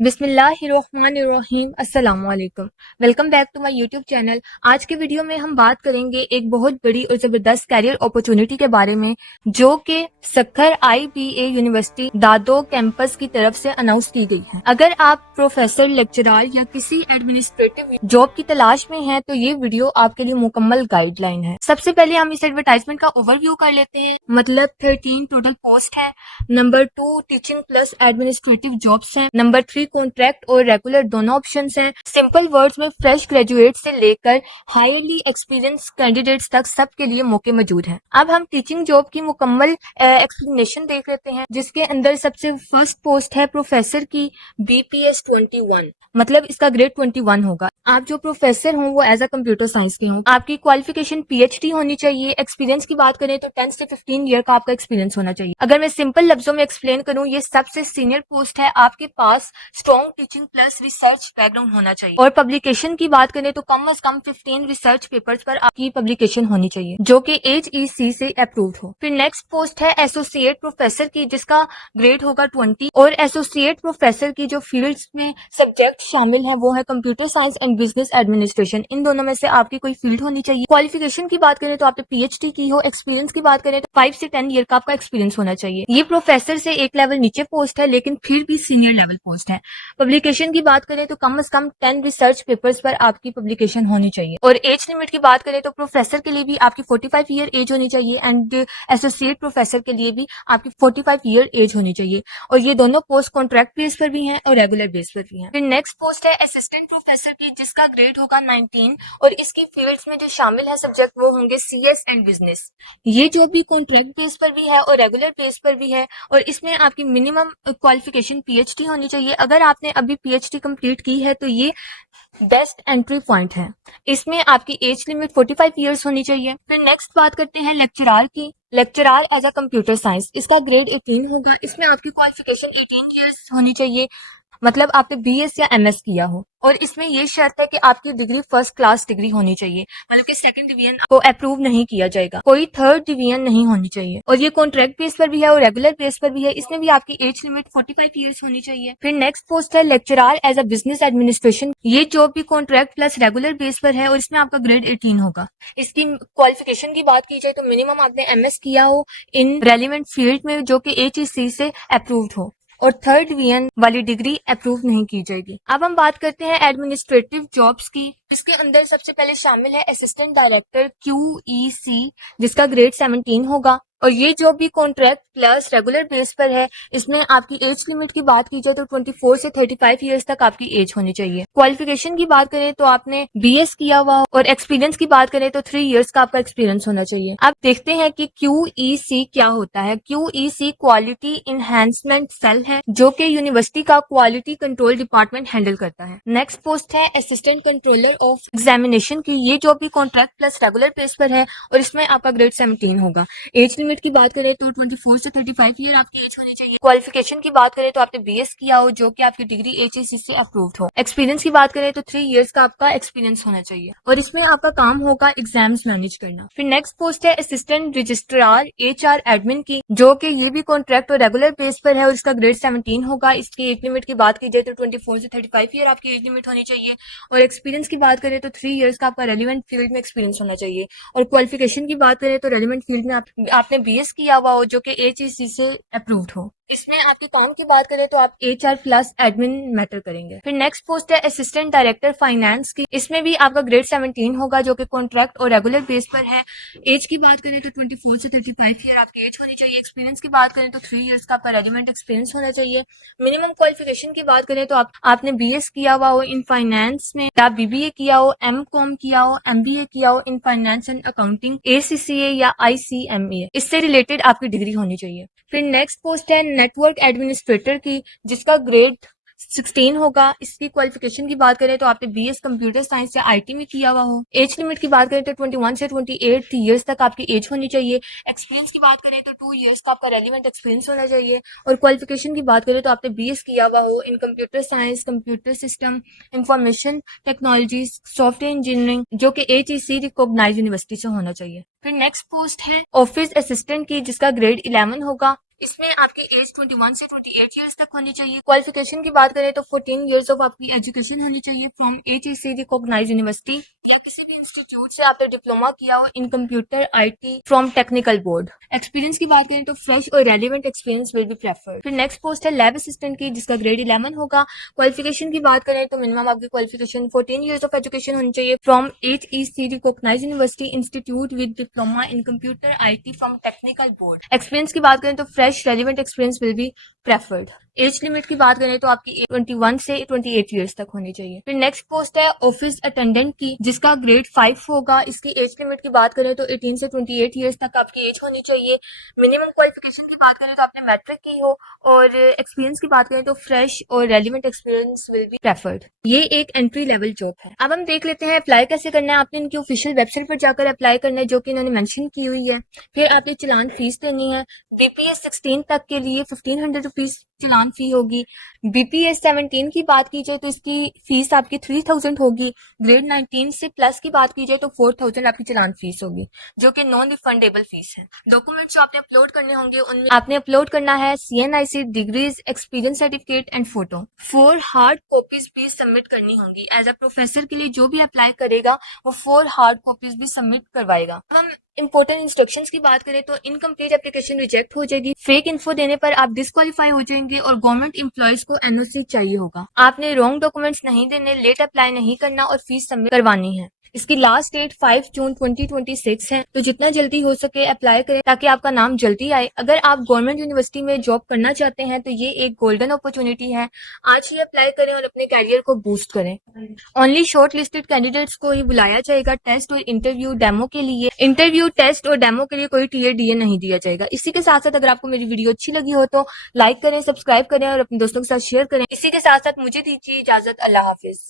बिस्मिल्लाहिर्रहमानिर्रहीम अस्सलाम वालेकुम। Welcome back to my YouTube channel. आज के वीडियो में हम बात करेंगे एक बहुत बड़ी और जबरदस्त कैरियर अपॉर्चुनिटी के बारे में जो कि सक्खर IBA यूनिवर्सिटी दादो कैंपस की तरफ से अनाउंस की गई है। अगर आप प्रोफेसर, लेक्चरर या किसी एडमिनिस्ट्रेटिव जॉब की तलाश में हैं तो ये वीडियो आपके लिए मुकम्मल गाइडलाइन है। सबसे पहले हम इस एडवर्टाइजमेंट का ओवरव्यू कर लेते हैं। मतलब 13 टोटल पोस्ट है। Number 2 teaching plus administrative jobs हैं। नंबर 3 कॉन्ट्रैक्ट और रेगुलर दोनों ऑप्शंस हैं। सिंपल वर्ड्स में फ्रेश ग्रेजुएट से लेकर हाईली एक्सपीरियंस कैंडिडेट्स तक सबके लिए मौके मौजूद हैं। अब हम टीचिंग जॉब की मुकम्मल एक्सप्लेनेशन देख लेते हैं, जिसके अंदर सबसे फर्स्ट पोस्ट है प्रोफेसर की BPS 21। मतलब इसका ग्रेड 21 होगा। आप जो प्रोफेसर हों वो एज अ कंप्यूटर साइंस के हों। आपकी क्वालिफिकेशन PhD होनी चाहिए। एक्सपीरियंस की बात करें तो 10 से 15 ईयर का आपका एक्सपीरियंस होना चाहिए। अगर मैं सिंपल लफ्जों में एक्सप्लेन करूं, ये सबसे सीनियर पोस्ट है। आपके पास strong teaching plus research background होना चाहिए। और पब्लिकेशन की बात करें तो कम से कम 15 रिसर्च पेपर्स पर आपकी पब्लिकेशन होनी चाहिए जो कि HEC से अप्रूव्ड हो। फिर नेक्स्ट पोस्ट है एसोसिएट प्रोफेसर की, जिसका ग्रेड होगा 20। और एसोसिएट प्रोफेसर की जो फील्ड्स में सब्जेक्ट शामिल है वो है computer science and business administration. इन दोनों में से आपकी कोई फील्ड होनी चाहिए। क्वालिफिकेशन की बात करें तो आपने PhD की हो। एक्सपीरियंस की बात करें तो 5 से 10 ईयर का आपका एक्सपीरियंस होना चाहिए। ये प्रोफेसर से एक लेवल नीचे पोस्ट है लेकिन फिर भी सीनियर लेवल पोस्ट है। पब्लिकेशन की बात करें तो कम से कम 10 रिसर्च पेपर्स पर आपकी पब्लिकेशन होनी चाहिए। और एज लिमिट की बात करें तो प्रोफेसर के लिए भी आपकी 45 ईयर एज होनी चाहिए एंड एसोसिएट प्रोफेसर के लिए भी आपकी 45 ईयर एज होनी चाहिए। और ये दोनों पोस्ट कॉन्ट्रैक्ट बेस पर भी हैं और रेगुलर बेस पर भी हैं। फिर नेक्स्ट पोस्ट है असिस्टेंट प्रोफेसर की, जिसका ग्रेड होगा 19। और इसकी फील्ड्स में जो शामिल है सब्जेक्ट वो होंगे CS एंड बिजनेस। ये जो भी कॉन्ट्रैक्ट बेस पर भी है और रेगुलर बेस पर भी है। और इसमें आपकी मिनिमम क्वालिफिकेशन PhD होनी चाहिए। अगर आपने अभी PhD कंप्लीट की है तो ये बेस्ट एंट्री पॉइंट है। इसमें आपकी एज लिमिट 45 ईयर्स होनी चाहिए। फिर नेक्स्ट बात करते हैं लेक्चरार की। Lecturer as a computer science, इसका ग्रेड 18 होगा। इसमें आपकी क्वालिफिकेशन 18 ईयर्स होनी चाहिए। मतलब आपने BS या MS किया हो। और इसमें ये शर्त है कि आपकी डिग्री फर्स्ट क्लास डिग्री होनी चाहिए। मतलब कि सेकंड डिवीजन को अप्रूव नहीं किया जाएगा, कोई थर्ड डिवीजन नहीं होनी चाहिए। और ये कॉन्ट्रैक्ट बेस पर भी है और रेगुलर बेस पर भी है। इसमें भी आपकी एज लिमिट 45 ईयर्स होनी चाहिए। फिर नेक्स्ट पोस्ट है lecturer as a business administration. ये जॉब भी कॉन्ट्रैक्ट प्लस रेगुलर बेस पर है और इसमें आपका ग्रेड 18 होगा। इसकी क्वालिफिकेशन की बात की जाए तो मिनिमम आपने MS किया हो इन रेलिवेंट फील्ड में जो कि HEC से अप्रूव्ड हो। और थर्ड डिवीजन वाली डिग्री अप्रूव नहीं की जाएगी। अब हम बात करते हैं एडमिनिस्ट्रेटिव जॉब्स की। इसके अंदर सबसे पहले शामिल है असिस्टेंट डायरेक्टर QEC, जिसका ग्रेड 17 होगा। और ये जॉब भी कॉन्ट्रैक्ट प्लस रेगुलर बेस पर है। इसमें आपकी एज लिमिट की बात की जाए तो 24 से 35 ईयर्स तक आपकी एज होनी चाहिए। क्वालिफिकेशन की बात करें तो आपने BS किया हुआ और एक्सपीरियंस की बात करें तो 3 ईयर्स का आपका एक्सपीरियंस होना चाहिए। अब देखते हैं कि QEC क्या होता है। QEC क्वालिटी इनहेंसमेंट सेल है जो कि यूनिवर्सिटी का क्वालिटी कंट्रोल डिपार्टमेंट हैंडल करता है। नेक्स्ट पोस्ट है असिस्टेंट कंट्रोलर ऑफ एग्जामिनेशन की। ये जॉब भी कॉन्ट्रैक्ट प्लस रेगुलर बेस पर है और इसमें आपका ग्रेड 17 होगा। एज लिमिट की बात करें तो 24 से 35 ईयर आपकी एज होनी चाहिए। क्वालिफिकेशन की बात करें तो आपने BS किया हो जो कि आपकी डिग्री HEC से अप्रूव्ड हो। एक्सपीरियंस की बात करें तो 3 ईयर्स का आपका एक्सपीरियंस होना चाहिए। और इसमें आपका काम होगा एग्जाम्स मैनेज करना। फिर नेक्स्ट पोस्ट है असिस्टेंट रजिस्ट्रार HR एडमिन की, जो कि ये भी कॉन्ट्रैक्ट और रेगुलर बेस पर है और इसका ग्रेड 17 होगा। इसकी एज लिमिट की बात की जाए तो 24 से 35 ईयर आपकी एज लिमिट होनी चाहिए। और एक्सपीरियंस की बात करें तो 3 ईयर्स का आपका रेलिवेंट फील्ड में एक्सपीरियंस होना चाहिए। और क्वालिफिकेशन की बात करें तो रेलिवेंट फील्ड में आपने BS किया हुआ हो जो कि HEC से अप्रूव्ड हो। इसमें आपके काम की बात करें तो आप HR प्लस एडमिन मैटर करेंगे। फिर नेक्स्ट पोस्ट है असिस्टेंट डायरेक्टर फाइनेंस की। इसमें भी आपका ग्रेड 17 होगा जो कि कॉन्ट्रैक्ट और रेगुलर बेस पर है। एज की बात करें तो 24 से 35 ईयर आपकी एज होनी चाहिए। एक्सपीरियंस की बात करें तो 3 ईयर्स का आपका रेलिवेंट एक्सपीरियंस होना चाहिए। मिनिमम क्वालिफिकेशन की बात करें तो आपने BS किया हुआ हो इन फाइनेंस में, या BBA किया हो, MCOM किया हो, MBA किया हो in finance and accounting, ACCA या ICMA, इससे रिलेटेड आपकी डिग्री होनी चाहिए। फिर नेक्स्ट पोस्ट है नेटवर्क एडमिनिस्ट्रेटर की, जिसका ग्रेड 16 होगा। इसकी क्वालिफिकेशन की बात करें तो आपने BS कंप्यूटर साइंस या IT में किया हुआ हो। एज लिमिट की बात करें तो 21 से 28 ईयर्स तक आपकी एज होनी चाहिए। एक्सपीरियंस की बात करें तो 2 ईयर्स का आपका रेलिवेंट एक्सपीरियंस होना चाहिए। और क्वालिफिकेशन की बात करें तो आपने BS किया हुआ हो इन computer science, computer system, information technology, software engineering, जो कि HEC रिकॉग्नाइज्ड यूनिवर्सिटी से होना चाहिए। फिर नेक्स्ट पोस्ट है ऑफिस असिस्टेंट की, जिसका ग्रेड 11 होगा। इसमें आपकी एज 21 से 28 ईयर्स तक होनी चाहिए। क्वालिफिकेशन की बात करें तो 14 ईयर्स ऑफ आपकी एजुकेशन होनी चाहिए फ्रॉम HEC रिकॉग्नाइज्ड यूनिवर्सिटी या किसी भी इंस्टीट्यूट से आपने डिप्लोमा किया हो इन computer IT from technical board. Experience की बात करें तो फ्रेश और relevant experience will be preferred. फिर नेक्स्ट पोस्ट है लैब असिस्टेंट की, जिसका ग्रेड 11 होगा। क्वालिफिकेशन की बात करें तो मिनिमम आपकी क्वालिफिकेशन 14 ईयर्स ऑफ एजुकेशन होनी चाहिए from HEC recognized university institute with diploma in computer IT from technical board. Experience की बात करें तो fresh relevant experience will be preferred. Age limit की बात करें तो आपकी 21 से 28 ईयर्स तक होनी चाहिए। फिर नेक्स्ट पोस्ट है ऑफिस अटेंडेंट की, जिसका ग्रेड 5 होगा। इसकी एज लिमिट की बात करें तो 18 से 28 ईयर्स तक आपकी एज होनी चाहिए। मिनिमम क्वालिफिकेशन की बात करें तो आपने मैट्रिक की हो, और एक्सपीरियंस की बात करें तो फ्रेश और relevant experience will be preferred. ये एक एंट्री लेवल जॉब है। अब हम देख लेते हैं अप्लाई कैसे करना है। आपने इनकी ऑफिशियल वेबसाइट पर जाकर अप्लाई करना है, जो कि इन्होंने मेंशन की हुई है। फिर आपने चलान फीस देनी है। BPS 16 तक के लिए 1500 रुपीज चलान फी होगी। BPS 17 की बात की जाए तो इसकी फीस आपकी 3000 होगी। ग्रेड 19 से प्लस की बात की जाए तो 4000 आपकी चलान फीस होगी, जो कि नॉन रिफंडेबल फीस है। डॉक्यूमेंट्स जो आपने अपलोड करने होंगे उनमें आपने अपलोड करना है CNIC degrees, experience certificate and photo. 4 hard copies भी सबमिट करनी होंगी। एज अ प्रोफेसर के लिए जो भी अप्लाई करेगा वो 4 हार्ड कॉपीज भी सबमिट करवाएगा। हम इंपॉर्टेंट इंस्ट्रक्शंस की बात करें तो इनकम्प्लीट एप्लीकेशन रिजेक्ट हो जाएगी। फेक इन्फो देने पर आप डिस्क्वालीफाई हो जाएंगे और गवर्नमेंट एम्प्लॉयज को NOC चाहिए होगा। आपने रॉन्ग डॉक्यूमेंट्स नहीं देने, लेट अप्लाई नहीं करना और फीस सबमिट करवानी है। इसकी लास्ट डेट 5 जून 2026 है, तो जितना जल्दी हो सके अप्लाई करें ताकि आपका नाम जल्दी आए। अगर आप गवर्नमेंट यूनिवर्सिटी में जॉब करना चाहते हैं तो ये एक गोल्डन अपॉर्चुनिटी है। आज ही अप्लाई करें और अपने कैरियर को बूस्ट करें। ओनली शॉर्ट लिस्टेड कैंडिडेट्स को ही बुलाया जाएगा टेस्ट और इंटरव्यू डेमो के लिए। इंटरव्यू, टेस्ट और डेमो के लिए कोई TADA नहीं दिया जाएगा। इसी के साथ साथ अगर आपको मेरी वीडियो अच्छी लगी हो तो लाइक करें, सब्सक्राइब करें और अपने दोस्तों के साथ शेयर करें। इसी के साथ साथ मुझे दीजिए इजाजत। अल्लाह हाफिज।